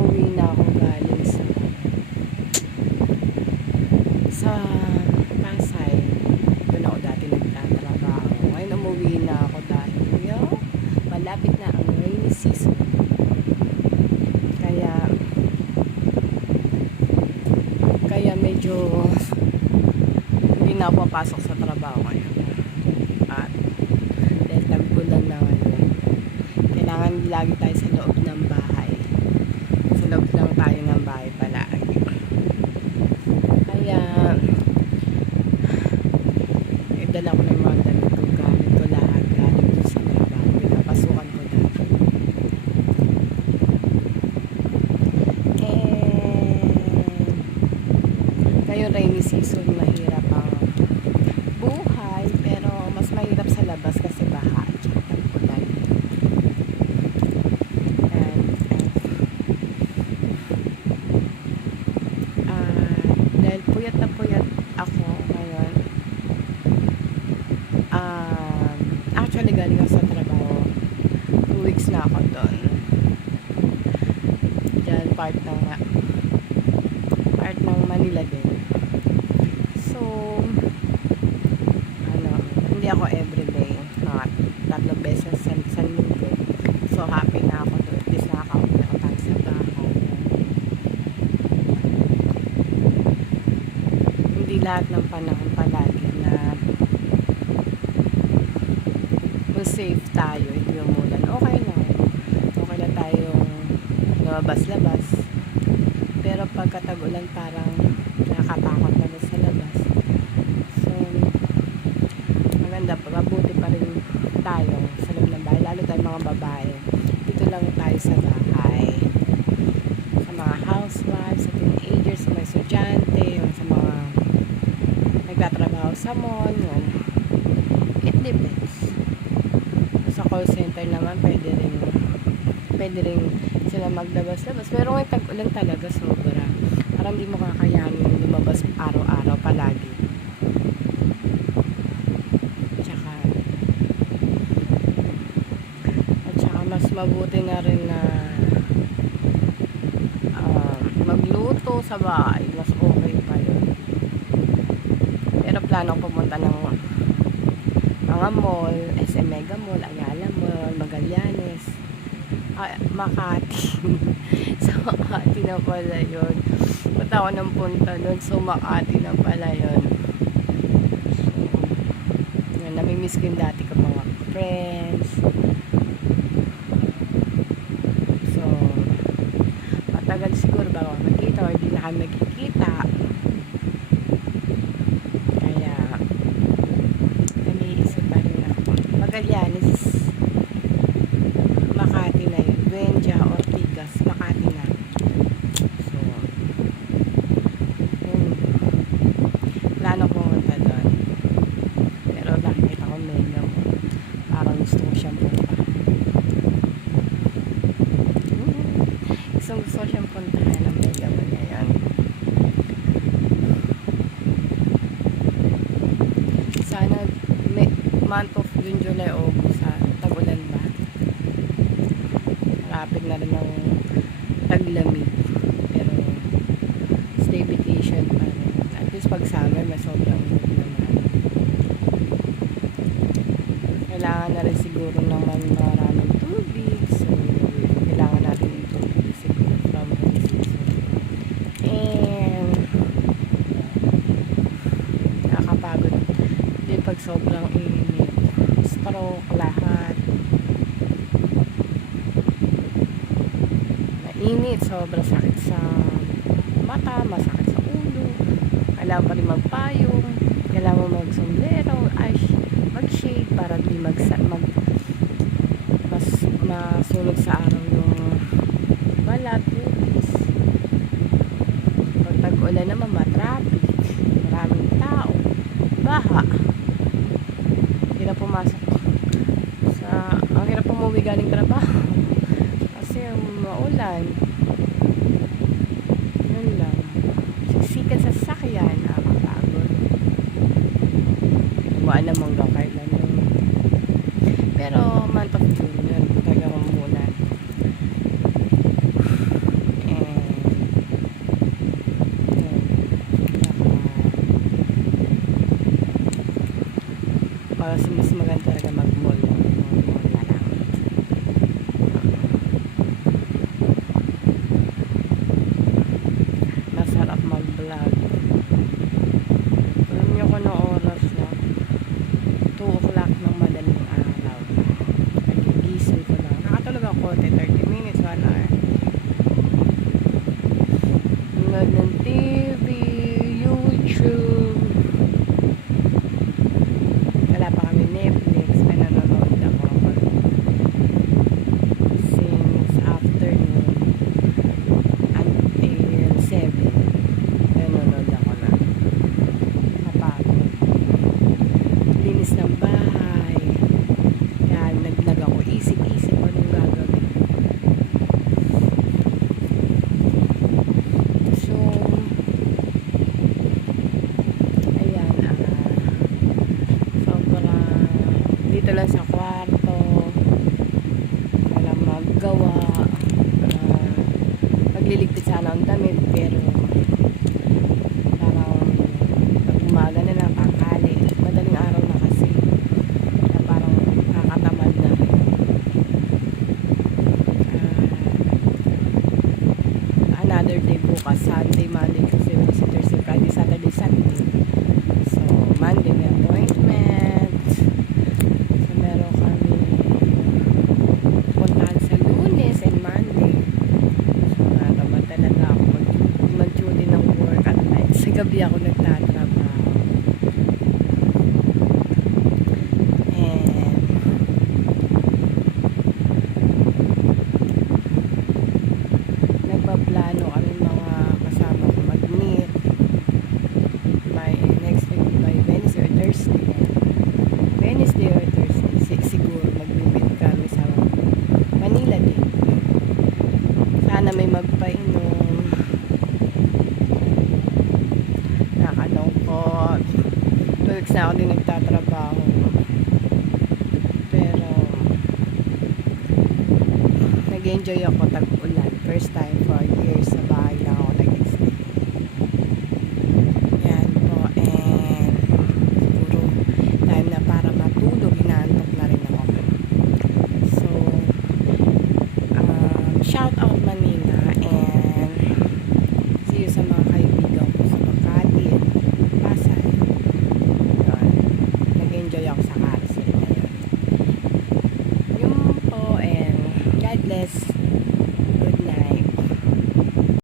umuwi na ako galing sa Pasay. Doon ako dati nagtatrabaho. Ngayon umuwi na ako dahil malapit na ang rainy season. Kaya medyo hindi na ako papasok sa trabaho ngayon. At dahil tag-ulan na ngayon, kailangan lagi tayo sa loob ng bahay. Sa loob lang tayo ng bahay palagi. Kaya dala ko ng mga damit ko, gamit ko lahat galing doon sa trabaho. Pinapasukan ko dati. Ngayon rainy season, mahirap ang buhay, pero mas mahirap sa labas kasi baha at ulan. Dahil puyat na puyat ako ngayon, actually galing ako sa trabaho 2 weeks na ako doon. Diyan part ng Manila din. So hindi ako everyday, mga 3 beses sa linggo. So happy na ako doon, at least nakaka-uwi ako tayo sa bahay. Hindi lahat ng panahon palagi na safe tayo, hindi umulan. Okay na tayong lumabas-labas. Pero pagka tag-ulan parang nakakatakot na sa labas. So maganda, mabuti pa rin tayo sa loob ng bahay, lalo tayong mga babae. Dito lang tayo sa bahay. Sa mga housewives, sa teenagers, sa mga estudyante, sa mga nagtatrabaho sa mall, it depends. Sa call center naman pwede rin sila maglabas-labas, pero ngayon tag-ulan talaga sobra, parang hindi mo kakayanin lumabas araw-araw palagi. At saka mas mabuti na rin na magluto sa bahay, mas okay pa yun. Pero plano ko pumunta ng mga mall, SM Mega Mall, Ayala Mall, Magallanes, Makati. Sa Makati na pala yun. Punta ako ng punta doon, so Makati na pala yun. So, namimiss ko yung dati ko mga friends. So matagal siguro bago magkita or di na kami magkikita. Kaya naniisip pa rin ako. Magallanes, Makati na yun. Buendia, Ortigas, Makati na. So plano ko pumunta doon. Pero nakikita ko mega mo. Parang gusto ko siyang puntahan. Gusto siyang puntahan ng mega mo na yan. Sana month of June, July, August tag-ulan ba? Rapid na rin ng taglamig, pero stay vacation pa rin. At least pag summer may sobrang init naman. Kailangan na rin siguro naman maraming tubig, so kailangan natin yung tubig siguro from rainy season. And nakakapagod din pag sobrang init, stroke lahat. Mainit, sobrang sakit sa mata, masakit sa ulo, kailangan pa rin magpayong, kailangan mo mag-sombrero, mag-shade para di mas masunog sa araw yung balat, pupis. Pag tag-ulan naman, matraffic, maraming tao, baha, hirap pumasok ang hirap umuwi galing trabaho kasi maulan. Yun lang, siksikan sa sakyan, nakakapagod. Buwan na manggang kailan yun. Pero month of June yun, talagang umulan. And mas maganda talaga mag-mall. Mall na lang. Masarap mag-vlog. Alam niyo kung anong oras na? 2 o'clock ng madaling araw. Nagigising ko lang. Nakatulog ako 30 minutes, 1 hour. Nanonood ng TV, YouTube. Wala pa kami Netflix. May nanonood ako since afternoon until 7. Nanonood ako na. Kapagod. Linis ng bahay. Yan, naglag ako. Isip-isip ko anong gagawin. So, ayan, sobrang dito lang sa kwarto. Walang maggawa. Pagliligpit sana ang damit, pero parang pag umaga na lang, tanghali. Madaling araw na kasi. Na parang nakakatamad na rin. Another day bukas, Sunday, Monday, Tuesday, Wednesday, Thursday, Friday, Saturday, Sunday. So, Monday may appointment. So, meron kami puntahan sa Lunes and Monday. So, natamad talaga ako mag-duty ng work at night. Sa gabi ako nagtatrabaho. And nagpaplano kami mga kasama ko mag-meet by next week by Wednesday or Thursday. Wednesday or Thursday siguro mag-meet kami sa Manila din. Sana may magpainom. Nakalungkot. 2 weeks na ako din nagtatrabaho. Pero nag-enjoy ako.